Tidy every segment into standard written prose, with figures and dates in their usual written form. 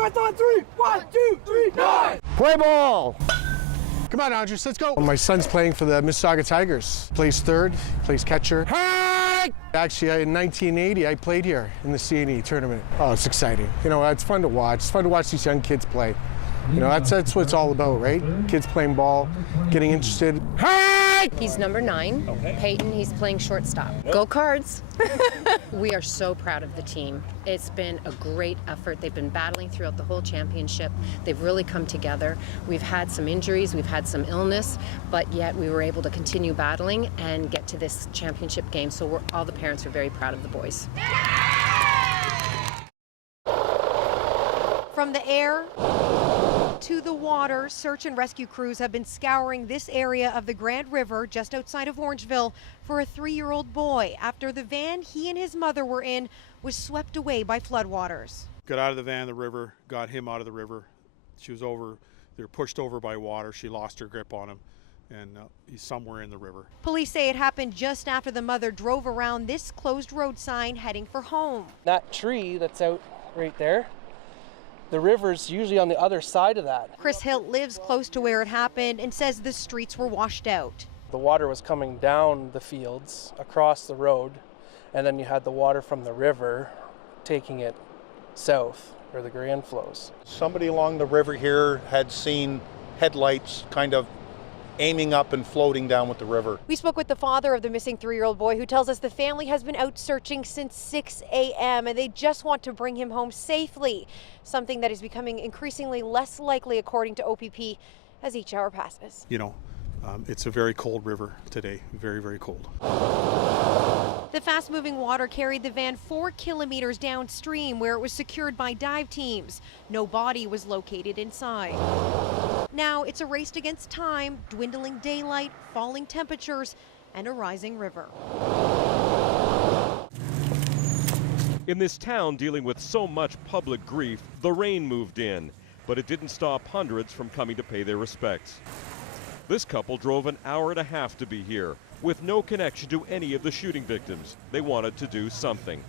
North on three. 1, 2, 3, north. Play ball. Come on, Andres, let's go. My son's playing for the Mississauga Tigers. Plays third, plays catcher. Hey! Actually, in 1980, I played here in the C&E tournament. Oh, it's exciting. You know, it's fun to watch. It's fun to watch these young kids play. You know, that's what it's all about, right? Kids playing ball, getting interested. Hey! He's number 9. Okay. Peyton, he's playing shortstop. Go Cards! We are so proud of the team. It's been a great effort. They've been battling throughout the whole championship. They've really come together. We've had some injuries, we've had some illness, but yet we were able to continue battling and get to this championship game. So all the parents are very proud of the boys. From the air to the water, search and rescue crews have been scouring this area of the Grand River just outside of Orangeville for a 3-year-old boy after the van he and his mother were in was swept away by floodwaters. Got out of the van, the river, got him out of the river. She was over, they were pushed over by water. She lost her grip on him, and he's somewhere in the river. Police say it happened just after the mother drove around this closed road sign heading for home. That tree that's out right there, the river's usually on the other side of that. Chris Hilt lives close to where it happened and says the streets were washed out. The water was coming down the fields across the road, and then you had the water from the river taking it south where the Grand flows. Somebody along the river here had seen headlights kind of aiming up and floating down with the river. We spoke with the father of the missing 3-year-old boy who tells us the family has been out searching since 6 a.m. and they just want to bring him home safely, something that is becoming increasingly less likely according to OPP as each hour passes. You know, it's a very cold river today, very, very cold. The fast-moving water carried the van 4 kilometers downstream where it was secured by dive teams. No body was located inside. Now it's a race against time, dwindling daylight, falling temperatures, and a rising river. In this town dealing with so much public grief, the rain moved in, but it didn't stop hundreds from coming to pay their respects. This couple drove an hour and a half to be here, with no connection to any of the shooting victims. They wanted to do something.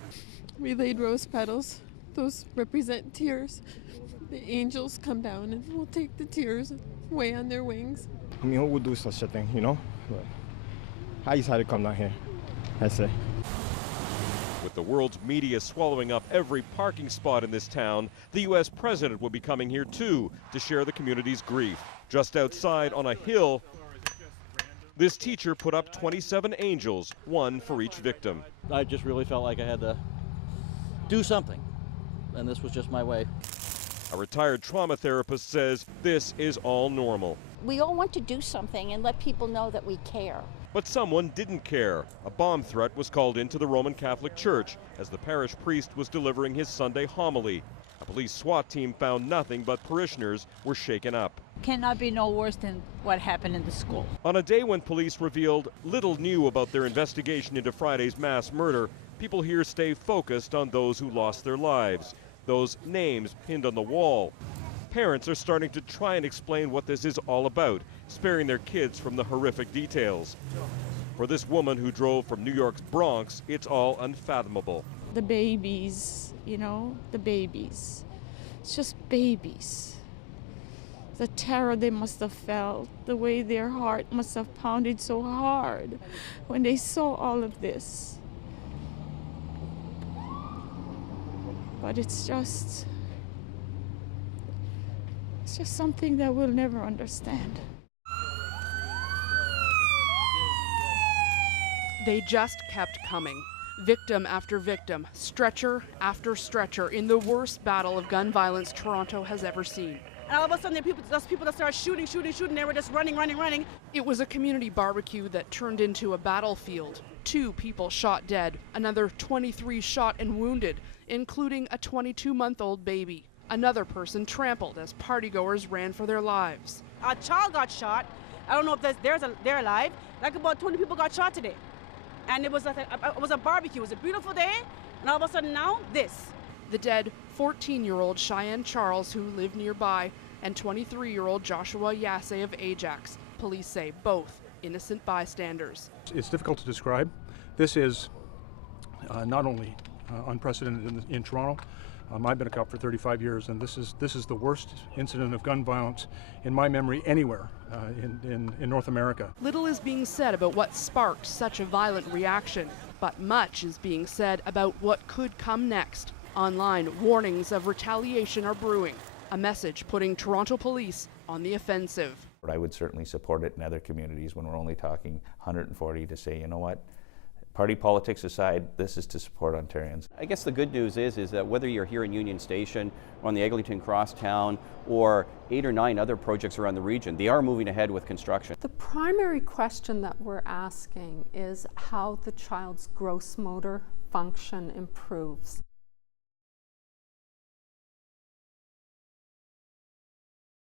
We laid rose petals. Those represent tears. The angels come down and will take the tears away on their wings. I mean, who would do such a thing, you know? But I decided to come down here, that's it. With the world's media swallowing up every parking spot in this town, the U.S. president will be coming here too to share the community's grief. Just outside on a hill, this teacher put up 27 angels, one for each victim. I just really felt like I had to do something, and this was just my way. A retired trauma therapist says this is all normal. We all want to do something and let people know that we care. But someone didn't care. A bomb threat was called into the Roman Catholic Church as the parish priest was delivering his Sunday homily. A police SWAT team found nothing but parishioners were shaken up. Cannot be no worse than what happened in the school. On a day when police revealed little new about their investigation into Friday's mass murder, people here stay focused on those who lost their lives, those names pinned on the wall. Parents are starting to try and explain what this is all about, sparing their kids from the horrific details. For this woman who drove from New York's Bronx, it's all unfathomable. The babies, you know, the babies. It's just babies. The terror they must have felt, the way their heart must have pounded so hard when they saw all of this. But it's just something that we'll never understand. They just kept coming. Victim after victim, stretcher after stretcher, in the worst battle of gun violence Toronto has ever seen. And all of a sudden, there are people that started shooting. They were just running. It was a community barbecue that turned into a battlefield. 2 people shot dead, another 23 shot and wounded, including a 22-month-old baby. Another person trampled as partygoers ran for their lives. A child got shot. I don't know if they're alive. Like about 20 people got shot today. And it was a barbecue. It was a beautiful day. And all of a sudden now, this. The dead 14-year-old Cheyenne Charles, who lived nearby, and 23-year-old Joshua Yasse of Ajax. Police say both innocent bystanders. It's difficult to describe. This is not only unprecedented in Toronto, I've been a cop for 35 years, and this is the worst incident of gun violence in my memory anywhere in North America. Little is being said about what sparked such a violent reaction, but much is being said about what could come next. Online, warnings of retaliation are brewing, a message putting Toronto police on the offensive. I would certainly support it in other communities when we're only talking 140 to say, you know what, party politics aside, this is to support Ontarians. I guess the good news is that whether you're here in Union Station or on the Eglinton Crosstown or 8 or 9 other projects around the region, they are moving ahead with construction. The primary question that we're asking is how the child's gross motor function improves.